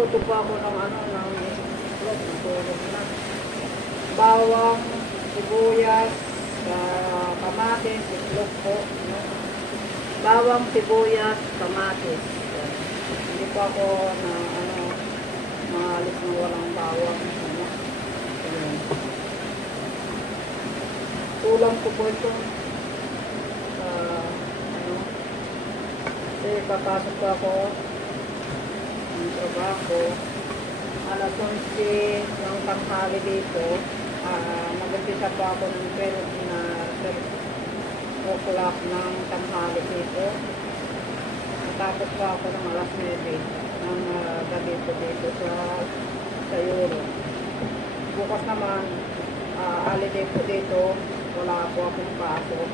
Magluluto po ako ng ano, ng itlog, natulog na. Bawang, sibuyas, kamatis, itlog po. No? Bawang, sibuyas, kamatis. Hindi po ako na ano, maalis na walang bawang. Ano? Ayan. Tulang ko po ito. Ano? Kasi papasok po ako ng trabaho. Alas 11 ng tanghali dito. Mag-umpisa po ako ng 12 o'clock ng tanghali dito. Natapos po ako ng alas 9 ng gabi po dito sa Euro. Bukas naman, holiday po dito, wala po akong pasok.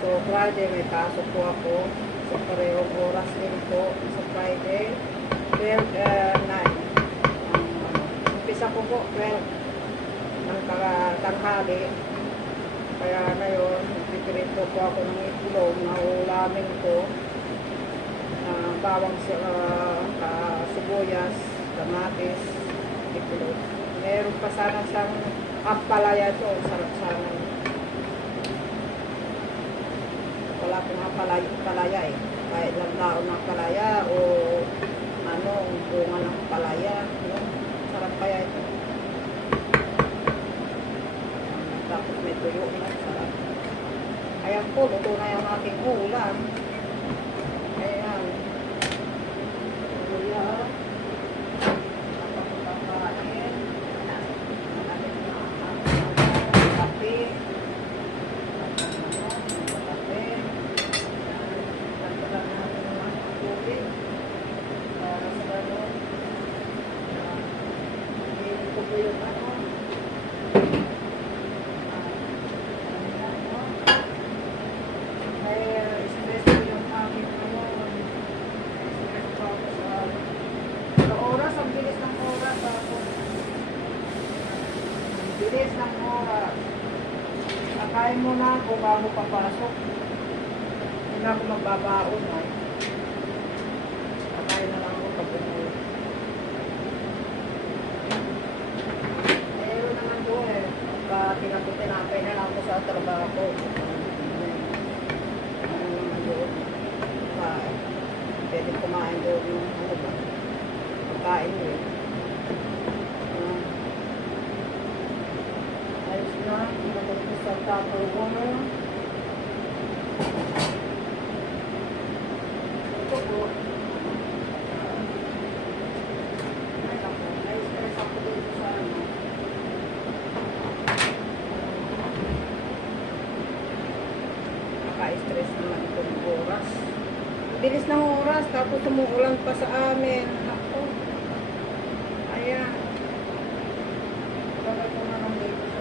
So Friday may pasok po ako sa parehong oras din po sa Friday 12:09. Umpisa ko po 12 ng tanghali. Kaya ngayon, nagpiprito po ako ng itlog na ulamin ko. Bawang sibuyas, kamatis, itlog. Meron pa sana siyang ampalaya ito. Sarap sana. Wala pong ampalaya eh. Kahit lang daon ng palaya o ano, bunga ng palaya. No? Sarap kaya ito. Tapos may tuyo na. Sarap. Ayan po, luto na yung aking ulam. Ayan. Kuya. Napakutakain. Nanalit na ang kape. Kape. Nagdagan natin ng tubig. Para sa gano'n. Hindi ko po yung ano. Bilis ng oras. Nakain mo na ako bago papasok. Hindi na ako magbabaon ay. Nakain na lang ako pag umuwi. Meron naman doon eh. Pagka tinapay na lang ako sa trabaho ko. Ano naman doon. Pwede kumain doon yung ano ba. Pagkain mo eh. Ayos na, nagulito sa Tupperware. Ito po. Ay ako, na-stress ako dito sa ano. Naka-stress naman itong oras. Bilis ng oras, tapos tumuulan pa sa amin. Ako. Ayan. Bagay ko na lang dito sa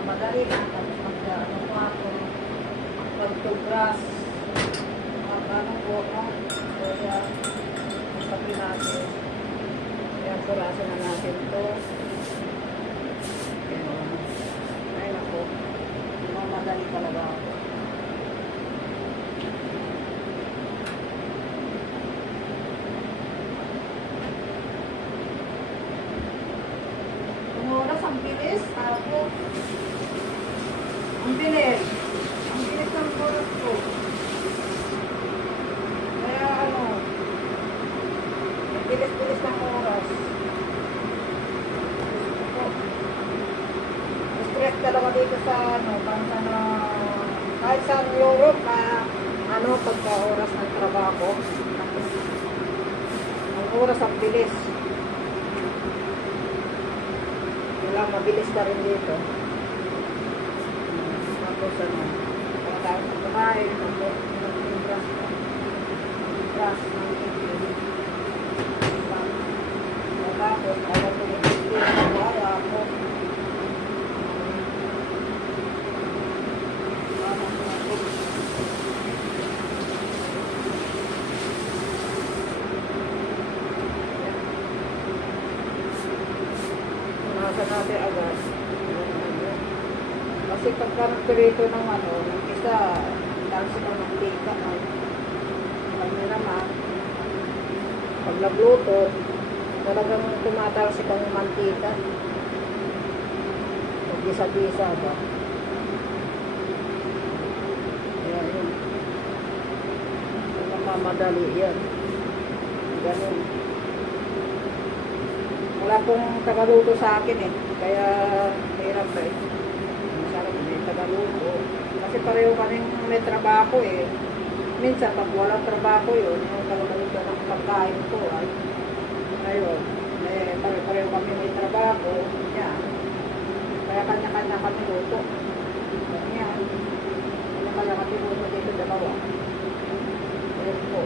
madali lang, tapos mag-ano po ako, pag-toothbrush, ano po, no? Kaya, pati natin, kaya puraso na natin ito. Ay, naku, madali talaga ako. ang bilis. Ako. Ang bilis. Ang bilis ng oras ko. Kaya ano, ang bilis-bilis ng oras. Stress talaga dito sa ano, bansa na kahit sa Europe ano, pagka oras ng trabaho. Ang oras ang bilis. Wala, mabilis ka rin dito. Tapos ano, pagkatapos ng kumain, tapos nag-brush ka. Brush ng itin. Tapos, ayaw ko yung itin. Ayaw ako. Nasa natin agad. Kasi pagka nagpirito ng ano, ng isa, dahil sila ng tika, ano naman, pag nagluto, talagang tumatalsik ang mantika. Pag-isa-bisa ba? Kaya yun. Namamadali yan. Ganun. Wala pong tagaluto sa akin eh. Kaya hirap ba eh. Masarap may tagaluto. Kasi pareho kaming may trabaho eh. Minsan pag walang trabaho yun, yung tagaluto ng pagkain ko ay ngayon, pareho kami may trabaho. Yan. Kaya kanya-kanya kami luto. Ganyan. Kanya-kanya kami luto dito dalawa. Ayun po.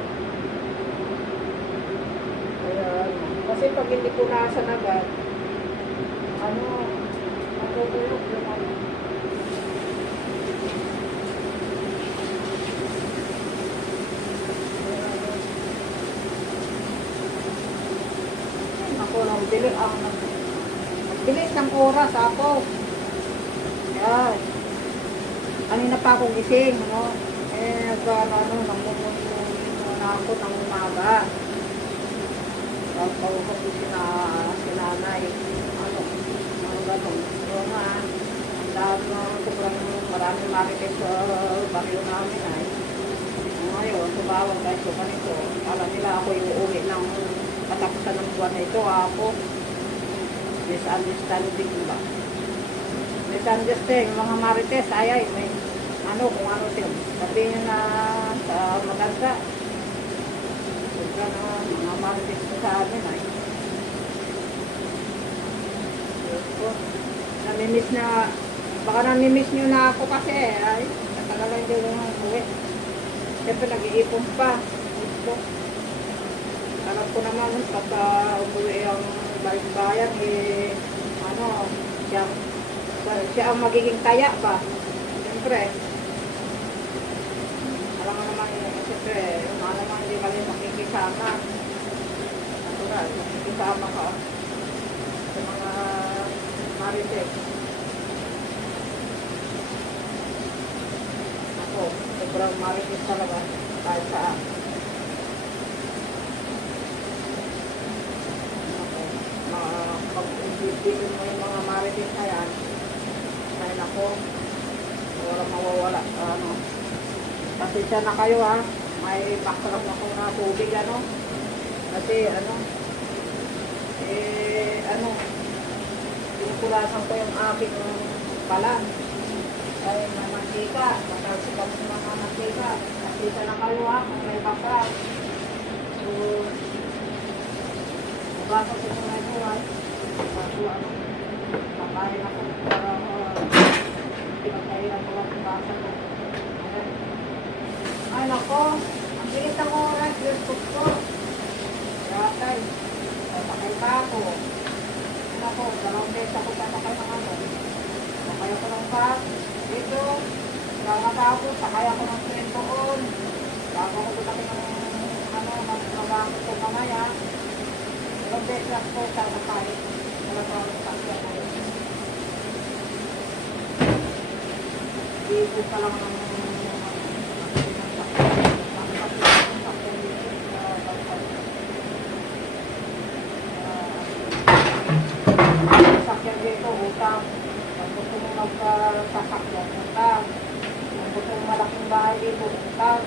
Kaya, kasi pag hindi punasan agad, ano, matutulog yung ano. Ako, bilis ng oras ako. Yan. Kanina pa ako gising, ano. Namumuna ako ng umaga. Tapos ako sinanay. Ano, gano'n. So nga, ang dami sobrang maraming marites sa baryo namin ay. Ngayon, tumawag guys ko ganito. Alam nila ako yung uli ng katapusan ng buwan na ito. Ako, misunderstanding ba? Misunderstanding, mga marites, ay, may ano, kung ano sila. Sabihin nyo na sa maganda. Mga marites ko sa amin ay. Namimiss na, baka namimiss nyo na ako kasi ay, talaga hindi ko nang uwi. Siyempre nag-iipon pa. Alam ko naman, pagka umuwi ang bayan, eh, ano, siya ang magiging taya ba? Siyempre, alam mo naman, siyempre, alam naman hindi kami makikisama. Natural, makikisama ka sa mga marites. Ako, sobrang marites talaga, kahit saan. Pag-ibigin mo yung mga marites na yan, dahil ako, walang mawawala. Ano, pasensya na kayo ha, may background ako na tubig, ano, kasi, ano, pinupulasan ko yung aking balan. Ay, may mantika, matalsikan mo ng mga mantika. Pasensya na kayo ha, kung may background. So, nabasa ko muna ito ha. Bago ano, nakain ako para pinagkailan ko lang basa ko. Ay nako, ang bilis ng oras, yung ko. Ratay, sasakay pa ako. Ay nako, 2 beses ako sasakay ng ano. Sakay ako ng bus, dito, nakatapos, sakay ako ng train doon. Bago ako dumating ng ano, magtrabaho ko mamaya. 2 beses ako sasakay. Dito pa lang ng teacher dito, utang. Pag gusto mo magkasakyan, utang. Pag gusto mo malaking bahay dito, utang.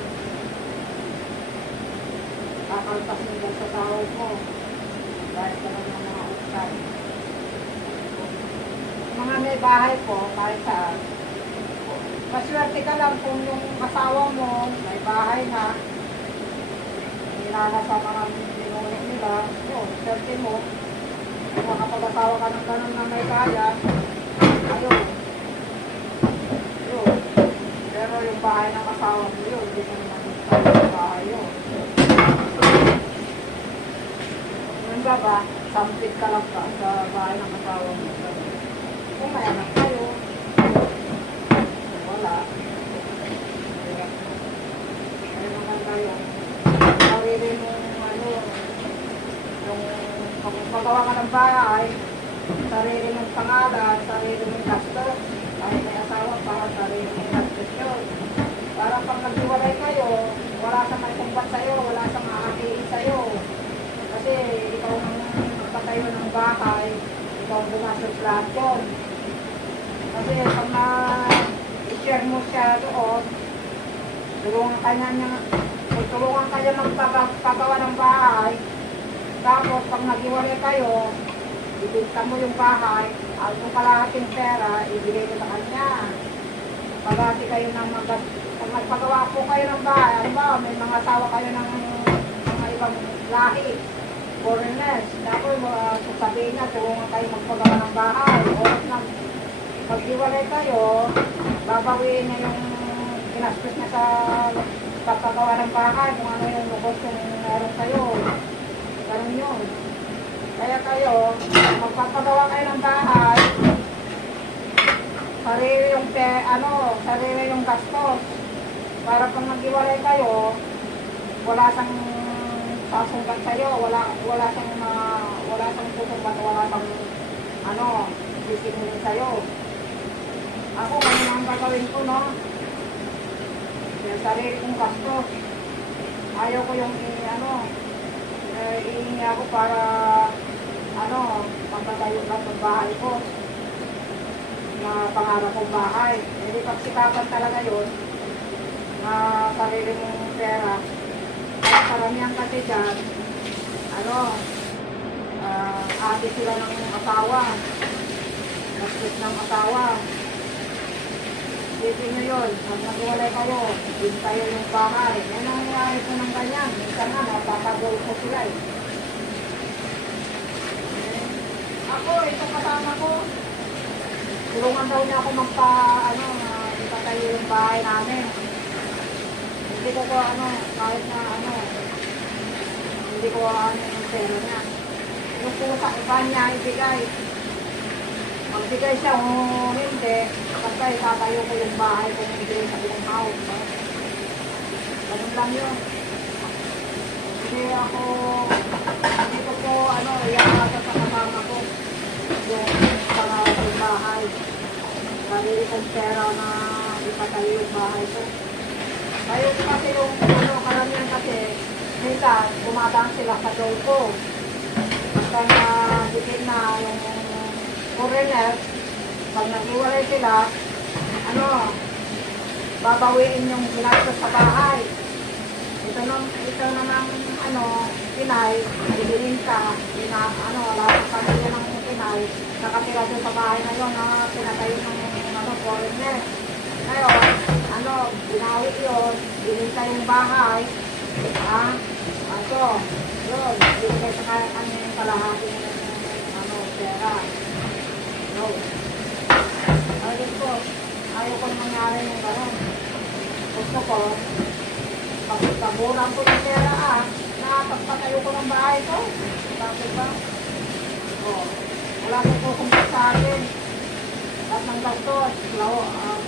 Kakalpasin ka sa tawag mo. Dahil ka lang ng mga utang. Mga may bahay po, kahit saan. Maswerte ka lang kung yung asawa mo, may bahay na, nilala sa mga binunin nila, yun, swerte mo. Kung makapag-asawa ka ng ganun na may kaya, ayun. Yun. Pero yung bahay ng asawa mo yun, hindi mo naman yung bahay yun. Yung ba, sampit ka lang ka sa bahay ng asawa mo. Kung may anak kayo, wala. Kaya naman tayo, sarili mong yung paggawa ka ng bahay, sarili mong pangalan, sarili mong gastos, kahit may asawa para sarili mong gastos yun. Para pag naghiwalay kayo, wala sa may kumbat sa'yo, wala sa maakiin sa'yo. Kasi ikaw nang magpatayo ng bahay, ikaw ang gumastos lahat yun. Kasi pag na-share mo siya doon, tulungan kanya magpagawa ng bahay. Tapos pag naghiwalay kayo, ibigta mo yung bahay, at kung kalahating pera, ibigay mo sa kanya. Pagati kayo ng pag magpagawa po kayo ng bahay, alam ba, may mga asawa kayo ng mga ibang lahi, foreigners. Tapos sasabihin niya, tulungan kayo magpagawa ng bahay. Oras na pag-iwalay kayo, babawiin niya yung ginastos niya sa pagpagawa ng bahay, kung ano yung lubos yung meron kayo. Ganun yun. Kaya kayo, magpapagawa kayo ng bahay, sarili yung gastos. Para pag nag-iwalay kayo, wala sang sasunggat sa'yo, wala sang susunggat, wala sang sisingin sa'yo. Ako, ganun ang gagawin ko, no? Yung sarili kong gastos. Ayaw ko yung iingi ako para pagpatayo lang ng bahay ko na pangarap kong bahay. Hindi pagsikapan talaga yun na sarili mong pera. Kaya karamihan kasi dyan, ate sila ng asawa, gastos ng asawa. Isipin nyo yun, pag nagwalay kayo, din kayo yung bahay. Yan ang nangyari ko ng ganyan. Minsan nga, napapagol ko sila eh. Ako, itong kasama ko, tulungan daw niya ako ipatayo yung bahay namin. Hindi ko kahit na hindi ko yung pera niya. Yung po sa iba niya ibigay. Magbigay siya o hindi, basta itatayo ko yung bahay kung hindi sa buong house. Ganun lang yun. Hindi ko po, iyak sa kasama ko. Yung pangarap yung bahay. Sarili kong pera na ipatayo yung bahay ko. Kayo kasi yung, karamihan kasi, minsan, dumadaan sila sa doll ko. Basta na, bigyan na yung foreigners, pag nag-iwalay sila, babawiin yung ginastos sa bahay. Ito namang Pinay, bibinin ka, lahat ng pamilya ng Pinay, nakatira doon sa bahay na yun, na pinatayo ng foreigner. Ngayon, binawi yun, binin ka yung bahay, yun, binigay sa kanyang kalahati ng pera. No. Ayaw ko nangyari yung gano'n. Gusto ko, pagkaburan ko yung pera pagpatayo ko ng bahay ko. Bakit ba? Wala ko kukumpit sa akin. At ng gastos,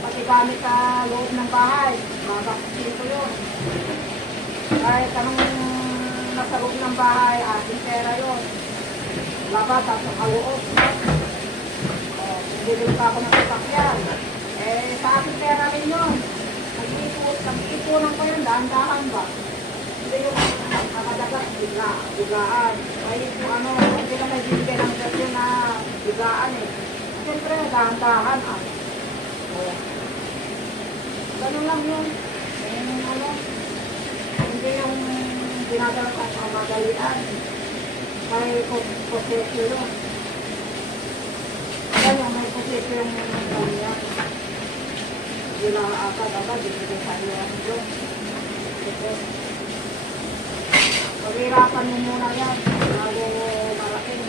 pati gamit sa loob ng bahay, babaksin ko yun. Kahit anong nasa loob ng bahay, ating pera yun. Labas at kaloob. Hindi rin pa ako nasasakyan. Sa aking pera rin yun. Nag-iipunan ko yun, dahan-dahan ba? Hindi yung nakadagat, biglaan. Kahit hindi na may bibigay ng gasyo na biglaan eh. dahan-dahan ay. Oh. Ganun lang yun. Yung ano, hindi yung ginagawa ka sa madalian. May posesyo yun. Ganun, may posesyo yung madalian. Hindi lang agad-agad, hindi sa iyo ang yun. Paghirapan mo muna yan, bago malaking.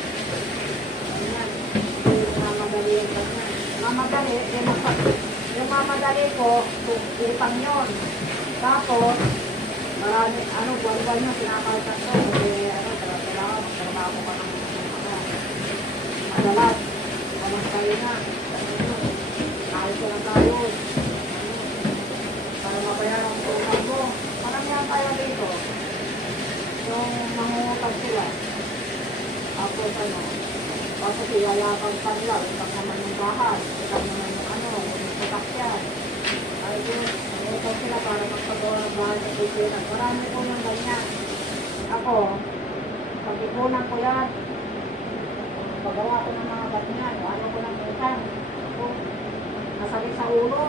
Ganyan, hindi mamadali yung ganyan. Mamadali, yung mamadali ko, utang yun. Tapos, marami, buwan-buwan yun, pinakaltan ko. Kasi, kailangan magtrabaho ka ng madalas. Walang tayo na. Kahit ko lang tayo. Para mabayaran ko utang mo. Maramihan tayo dito. Yung mangungutang sila. Tapos ilalakang pa nila. Utang naman yung bahay. Utang naman yung yung utak ay mangungutang sila para magpagawa ng bahay sa Pilipinas. Marami po ng ganyan. Ako, pag-ipunan ko yan. Pagawa ko ng mga ganyan. Ano ko ng utang. Ako, nasakit sa ulo.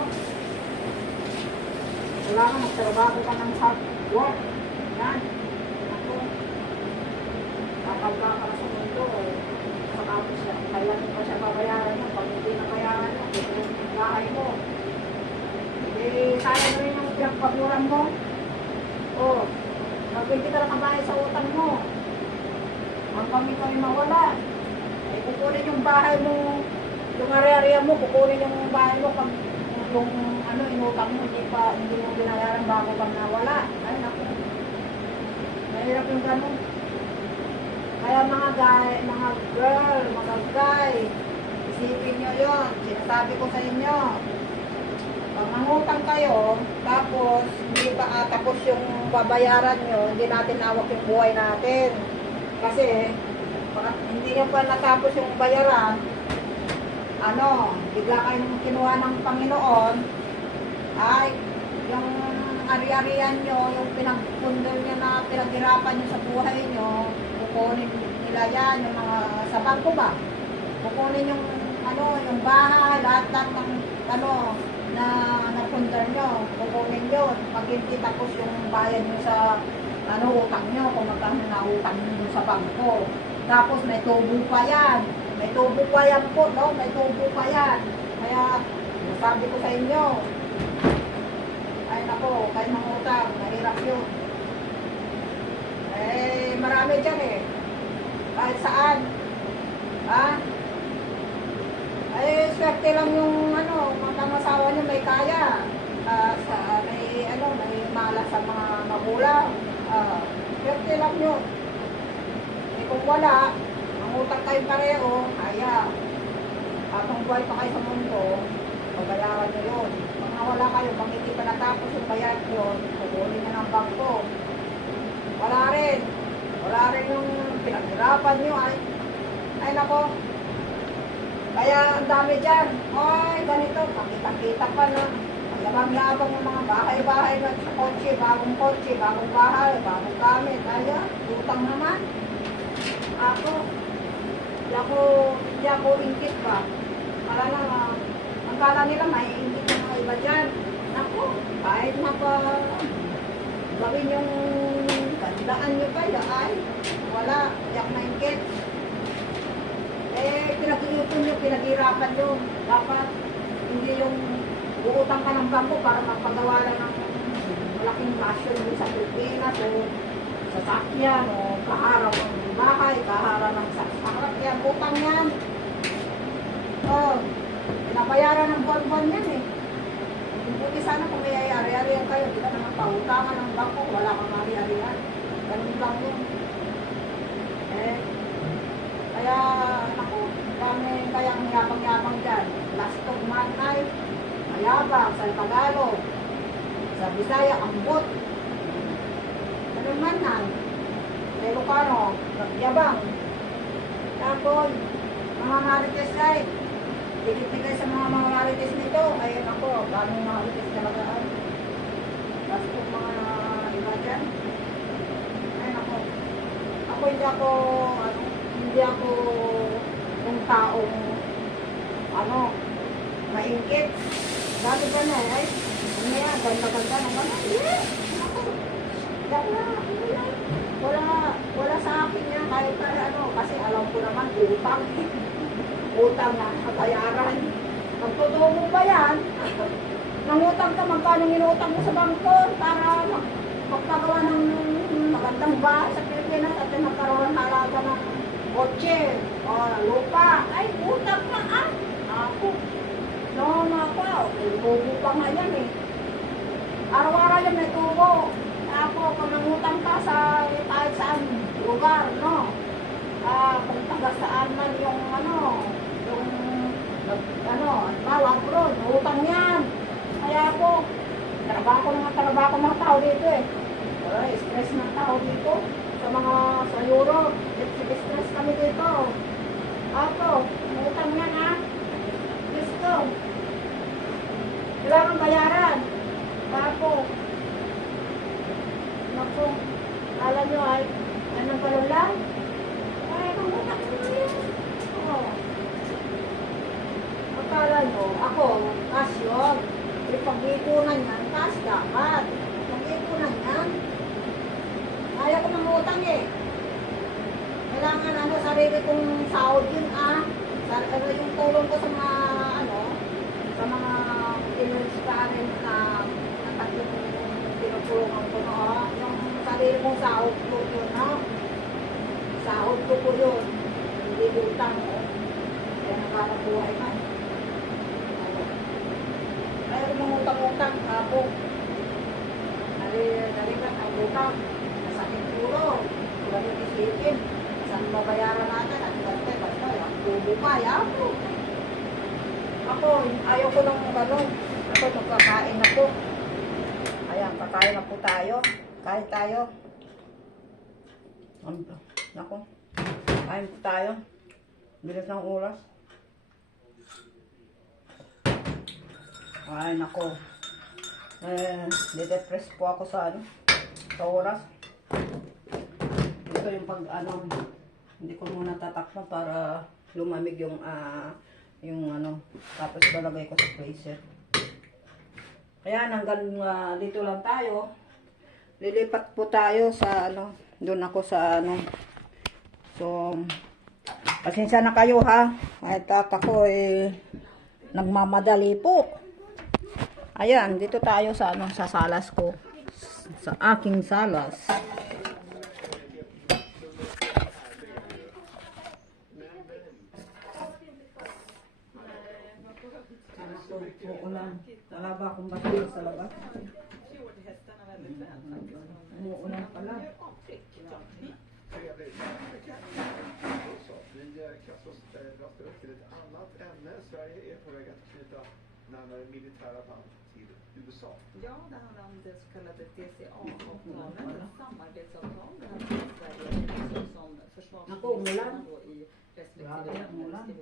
Wala ka, magtrabaho ka ng hard work. Yan. Ako, kapag ka sa mundo, sakapos siya. Kailan pa siya babayaran mo. Pag hindi nabayaran mo, ito yung bahay mo. Hindi, sayang rin yung pinagpaguran mo. O, mag-hindi ka lang kabahay sa utang mo. Hanggang ito ay mawala. Ay, kukunin yung bahay mo, yung area mo, kukunin yung bahay mo pag yung inutang mo, hindi mo binayaran bago pag nawala. Ay, naku. Mahirap yung ganun. Kaya mga girl, mga guy, isipin nyo yun. Sinasabi ko sa inyo. Pag mangutang kayo, tapos hindi pa tapos yung babayaran nyo, hindi natin awak yung buhay natin. Kasi, pag hindi nyo pa natapos yung bayaran, bigla kayong kinuha ng Panginoon, ay, yung ari-arian nyo, yung pinagpundol nyo na pinaghirapan nyo sa buhay nyo, kukunin nila yan, yung mga, sa bangko ba? Kukunin yung, yung bahay, lahat ng, na napundol nyo, kukunin yun, pag hindi tapos yung bayad nyo sa, utang nyo, kung magkano na utang nyo sa bangko. Tapos may tubo pa yan. May tubo pa yan po, no? May tubo pa yan. Kaya, sabi ko sa inyo, ay nako, kayo mangutang, mahirap yun. Eh, marami dyan eh. Kahit saan. Ha? Ay, swerte lang yung, mga asawa nyo may kaya. May malas sa mga magulang. Swerte lang yun. Eh, kung wala, mangutang kayo pareho, kaya. Habang buhay pa kayo sa mundo, pagbayaran nyo yun. Pag nawala kayo, pag hindi pa natapos yung bayad yun, kukunin na ng bangko. Wala rin. Wala rin yung pinaghirapan nyo. Ay nako. Kaya ang dami dyan. Ay, ganito. Pakita-kita pa na. Yabang-yabang yung mga bahay-bahay na sa kotse, bagong bahay, bagong gamit. Kaya, utang naman. Hindi ako ingkit ba? Kala na, ang kala nila may ingkit ng mga iba dyan. Ako, kahit gawin yung gandaan nyo kaya, ay, wala, yak na ingkit. Eh, pinag-iipon nyo, pinaghirapan nyo. Dapat, hindi yung uutang ka ng bangko para magpagawa lang ng malaking passion sa Pilipinas o sa sakyan o kaharaw ng bahay, kaharaw ng sakyan, utang yan. Pinabayaran ng buwan-buwan yan eh. Buti sana kung may ari-arian kayo, di ka naman pautangan ng bangko, wala kang ari-arian. Ganun lang yun. Kaya, naku, kayang yabang-yabang dyan. Last of man ay, mayabang sa Tagalog, sa Bisaya, ambot. Ganun man na. Sa Ilocano, nagyabang. Tapos, mga marites ay, tigit-tigay sa mga marites nito, ayun ako, ganong marites talaga ay. Last of mga iba dyan. Ayun ako. Ako hindi ako yung taong Maingkit. Dati ka na eh. Ano yan? Ganda-ganda naman. Yeah! Dala, wala sa akin yan. Kahit na ano. Kasi alam ko naman, utang. Utang na kabayaran. Magtutubo ba yan? Nangutang ka, magkano inutang mo sa bangko para magpagawa ng magandang bahay sa Pilipinas at magkaroon ng halaga ng kotse o lupa. Ay, utang na ah! Ako. No, ako. Tubo pa nga yan eh. Araw-araw yan may tubo. Ako, kung nangutang ka sa kahit saan lugar, no? Kung taga saan man yung bawa abroad, utang yan. Kaya po, trabaho mga tao dito eh. Stress ng tao dito. Sa Europe, stress kami dito. Ako, utang yan ha. Gusto. Kailangan bayaran. Ako. Naku, alam nyo ay, anong palong lang? Ay, kung utang mo yan. Oo. Akala nyo, ako, kasyon. Pag-ipunan yan, taas dapat. Pag-ipunan yan. Ayaw ko ng utang eh. Kailangan sarili kong sahod yun ah. Yung tulong ko sa mga sa mga pinulistarin na tatlong tinutulungan ko no. Yung sarili kong sahod ko yun ha. Sahod ko po yun. Hindi utang ko. Kaya naghanap buhay man. Ayaw ko ng utang-utang. Ako. Nalipat ang utang. Nasakit ulo. Wala yung isipin. Saan mabayaran natin? At basta, ang tubo pa. Ako, ayaw ko ng gano'n. Ako, magkakain na po. Ayan, kakain na po tayo. Kain tayo. Ako, kain po tayo. Bilis ng oras. Ay, nako. Didepress po ako sa sa oras. Ito yung hindi ko muna tatakpan para lumamig yung tapos balagay ko sa freezer. Kaya hanggang dito lang tayo. Lilipat po tayo sa doon ako sa So, pasensya na kayo ha. Kahit ako nagmamadali po. Ayan, dito tayo sa sa salas ko. Sa aking salas. Uulan. Talaba akong battery sa labas. Uulan pala. Sverige är på väg att knyta närmare militära band till USA. Ja, det handlar om det så kallade DCA-avtalet, ett samarbetsavtal mellan Sverige som försvarsministern i respektive länder skrev under i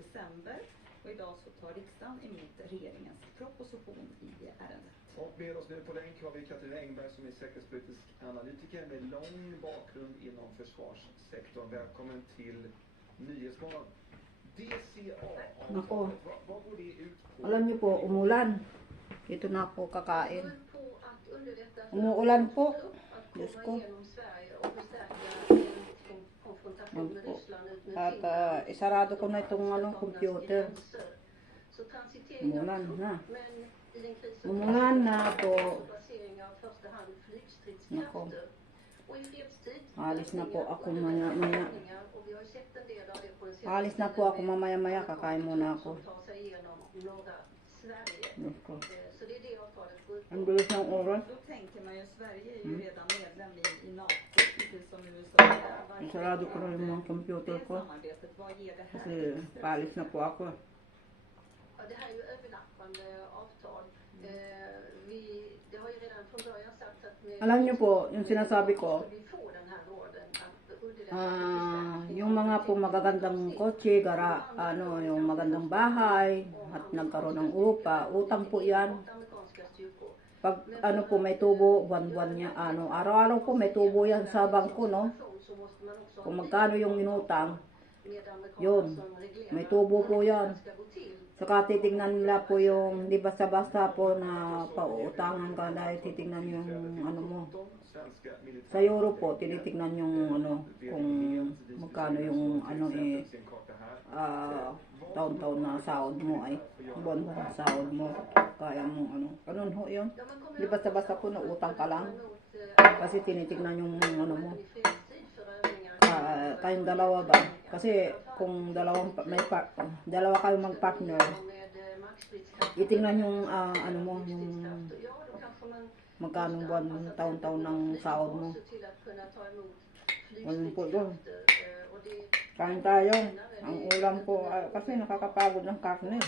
december. Och idag så tar riksdagen emot regeringens proposition i ärendet. Och med oss nu på länk har vi Katarina Engberg som är säkerhetspolitisk analytiker med lång bakgrund inom försvarssektorn. Välkommen till Nyhetsmorgon. Nako. Alam niyo po, umulan. Dito na ako kakain. Umuulan po. Diyos ko. At isarado ko na itong computer. Umulan na. Umulan na po. Nako. Alis na po ako maya-maya. Alis na po ako mamaya-maya. Kakain muna ako. Nako. Ang bilis ng oras. Då tänker man ju, Sverige är ju redan medlem i NATO, precis som USA. Sarado ko na yung mga computer ko. Kasi paalis na po ako. Ja, det här är ju överlappande avtal. Det har ju redan från början sagt att Alam niyo po, yung sinasabi ko, vi får den här råden yung mga po magagandang kotse, yung magandang bahay, at nagkaroon ng upa, utang po yan. Pag po may tubo, buwan-buwan niya, araw-araw po may tubo yan sa bangko, no? Kung magkano yung inutang, yun, may tubo po yan. Saka titignan nila po yung, di basta-basta po na pauutangan ka dahil titignan yung ano mo. Sa euro po, tinitignan yung ano, kung magkano yung ano taon-taon na sahod mo ay buwan mo na sahod mo. Kaya mo ano. Ganun ho yun. Di basta-basta po na utang ka lang. Kasi tinitignan yung ano mo. Kayong dalawa ba? Kasi kung dalawa kayong mag-partner, itingnan yung ano mo, yung magkano buwan, taon-taon ng sahod mo. Ganun po doon. Kain tayo. Ang ulam po, kasi nakakapagod ng karne.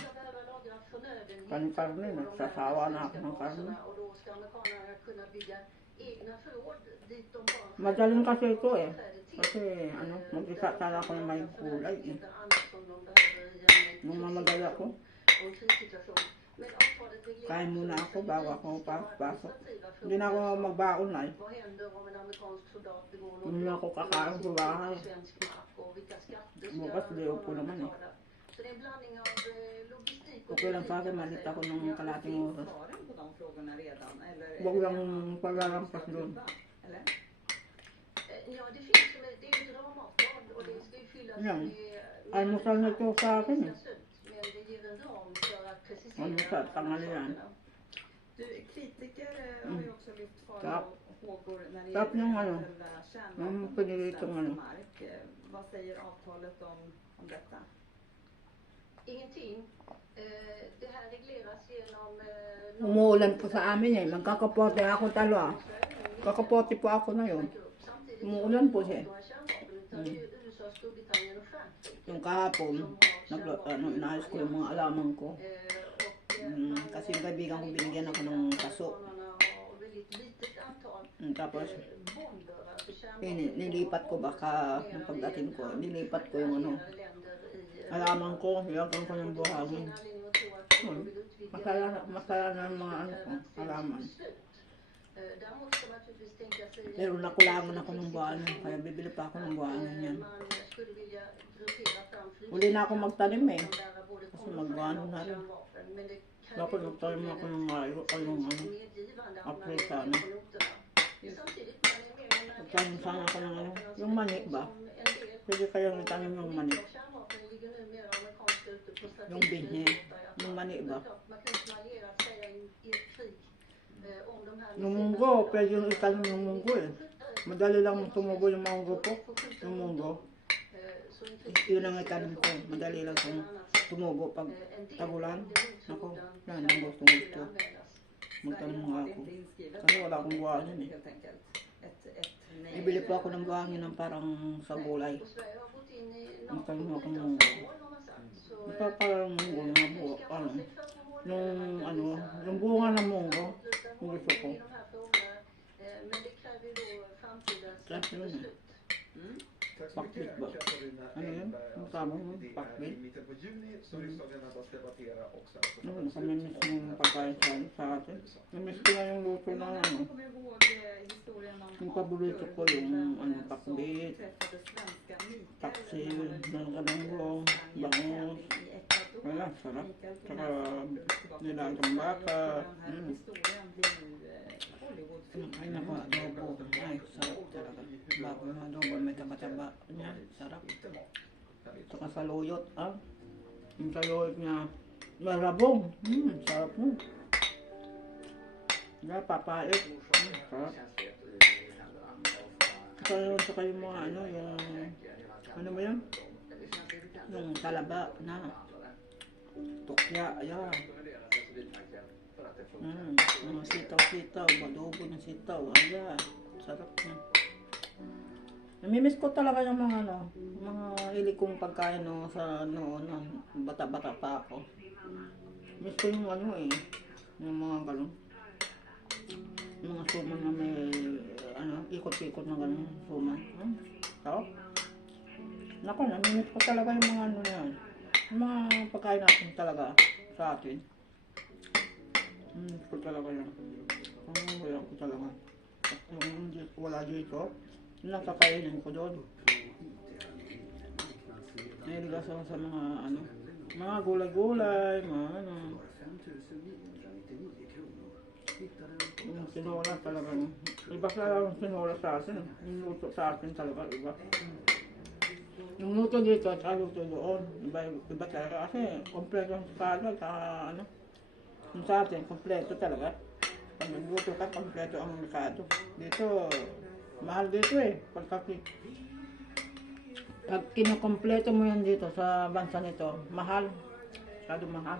Karne, nagsasawa na ako ng karne. Madaling kasi ito eh. Kasi ano, mag-isa tala ko ng may kulay eh. Nung mamadali ako, kain muna ako bago ako pasok. Hindi na ako magbaon na eh. Hindi na ako kakain sa bahay. Bukas liyo po naman eh. Okay lang sa akin, malit ako ng kalating oras. Huwag lang paglalampas doon. Yan. Almusal na ito sa akin eh. Almusal, tangali yan. Kritiker har ju också lyft farhågor när det Tap yung ano, kärnvapen pinilitong ano. mark. Vad säger avtalet om detta? Ingenting. Det här regleras genom Umuulan po sa amin eh. Magkakapote ako talo. Kakapote po ako na yun. Umuulan po siya. Yung kahapon, inaayos ko yung mga alaman ko. Kasi yung kaibigan ko binigyan ako ng kaso. Tapos, nilipat ko baka ng pagdating ko. Nilipat ko yung ano, alaman ko. Ilagyan ko yung buhangin. Masaya na yung mga ano ko, alaman. Pero nakulangan ako ng buhangin. Kaya bibili pa ako ng buhangin yan. Uli na ako magtanim eh. Kasi magbuhangin na rin. Dapat magtanim ako ng mayo o yung ano, aprikano. Magtanim sana ako ng ano, yung manik ba? Pwede kayang itanim yung manik. Yung binhe, yung manik ba? Yung munggo, pwede yung itanim yung munggo eh. Madali lang tumubo yung munggo po. Yung munggo. Yun ang itanim ko. Madali lang tumubo pag tagulan. Ako, yan ang gusto. Magtanim nga ako. Kasi wala akong buhangin eh. Ibili po ako ng buhangin ng parang sa gulay. Magtanim ako ng munggo. Ito parang munggo na buo. Yung bunga ng munggo. Yung gusto ko. Kasi yun eh. Pakbit ba? Ano yun? Ang tama mo? Pakbit? Nakamiss mo yung pagkain sa atin. Namiss ko na yung luto na ano. Yung paborito ko yung pakbit, taksil, nangkalanggo, bangus. Wala, sarap. Saka nilagang baka. Ay naku, adobo. Ay, sarap talaga. Bago yung adobo, may taba-taba. Sarap. Saka saluyot, ah. Yung saluyot niya, marabong. Sarap mo. Papait. Sarap. Saka yung mga ano, yung... Ano ba yan? Yung talaba na. Tukya, ayan. Mga sitaw-sitaw, adobo ng sitaw, ayan. Sarap na. Namimiss ko talaga yung mga ano, mga hilig kong pagkain no, sa noon, bata-bata pa ako. Miss ko yung ano eh, yung mga ganun. Yung mga suman na may, ikot-ikot na ganun, suman. Sarap. Naku, namimiss ko talaga yung mga ano na yan. Yung mga pagkain natin talaga sa atin. Ko talaga yan. Wala ko talaga. Yung wala dito, yun lang kakainin ko doon. Nahilig ako sa mga ano, Mga gulay-gulay, mga ano. Yung sinula talagang, iba sa yung sinula sa atin. Yung luto sa atin talaga, iba. Yung luto dito at luto doon, iba talaga. Kasi kompleto yung salad, ano. Yung sa atin, kompleto talaga. Pag nagluto ka, kompleto ang merkado. Dito, mahal dito eh. Pag kinukompleto mo yan dito sa bansa nito, mahal. Masyado mahal.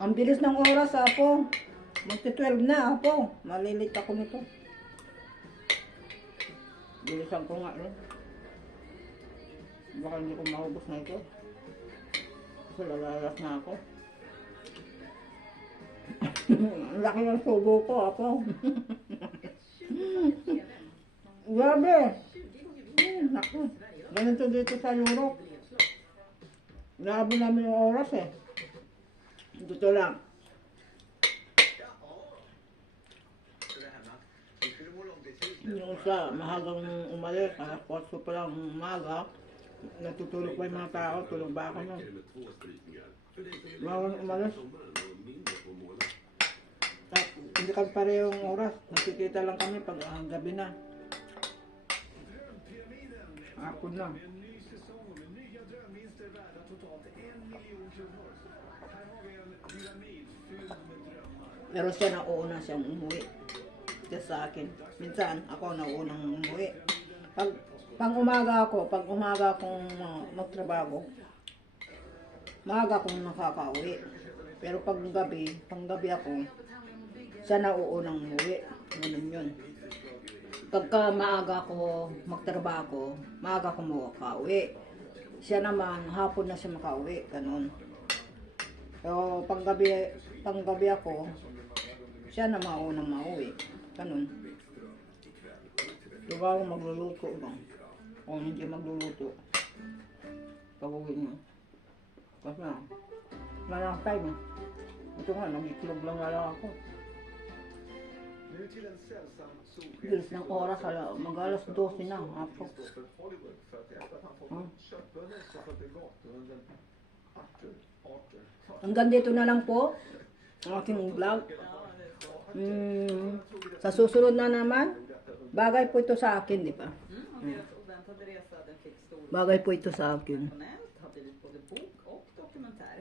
Ang bilis ng oras, Apo. Magti-12 na, Apo. Malilit ako nito. Bilisan ko nga, eh. Baka hindi ko maubos na ito. Kasi lalalas na ako. Ang laki ng subo ko, Apo. Grabe. Naku. Ganito dito sa Europe. Grabe namin yung oras eh. Dito lang. Yung isa, mahagang umalis. Alas 4 pa lang umaga. Natutulog pa yung mga tao. Tulog ba ako nun? Mahagang umalis. Hindi kami parehong oras. Nakikita lang kami pag gabi na. Hapon lang. Pero siya nauuna siyang umuwi. Just sa akin. Minsan ako nauunang umuwi. Pag umaga akong magtrabaho, maaga akong nakakauwi. Pero pag gabi ako, siya nauunang umuwi. Ganun yun. Pagka maaga ako magtrabaho, maaga ako makauwi. Siya naman, hapon na siya makauwi. Ganun. So, panggabi ako, siya na maunang mauwi. Ganun. Diba ako magluluto ba? O hindi magluluto. Pag-uwi niya. Kasi na, walang time. Ito nga, nag-iklog lang nga lang ako. Bilis ng oras, mag-alas 12 na. Apo. Hanggang dito na lang po ang aking vlog. Sa susunod na naman, bagay po ito sa akin, di ba? Bagay po ito sa akin.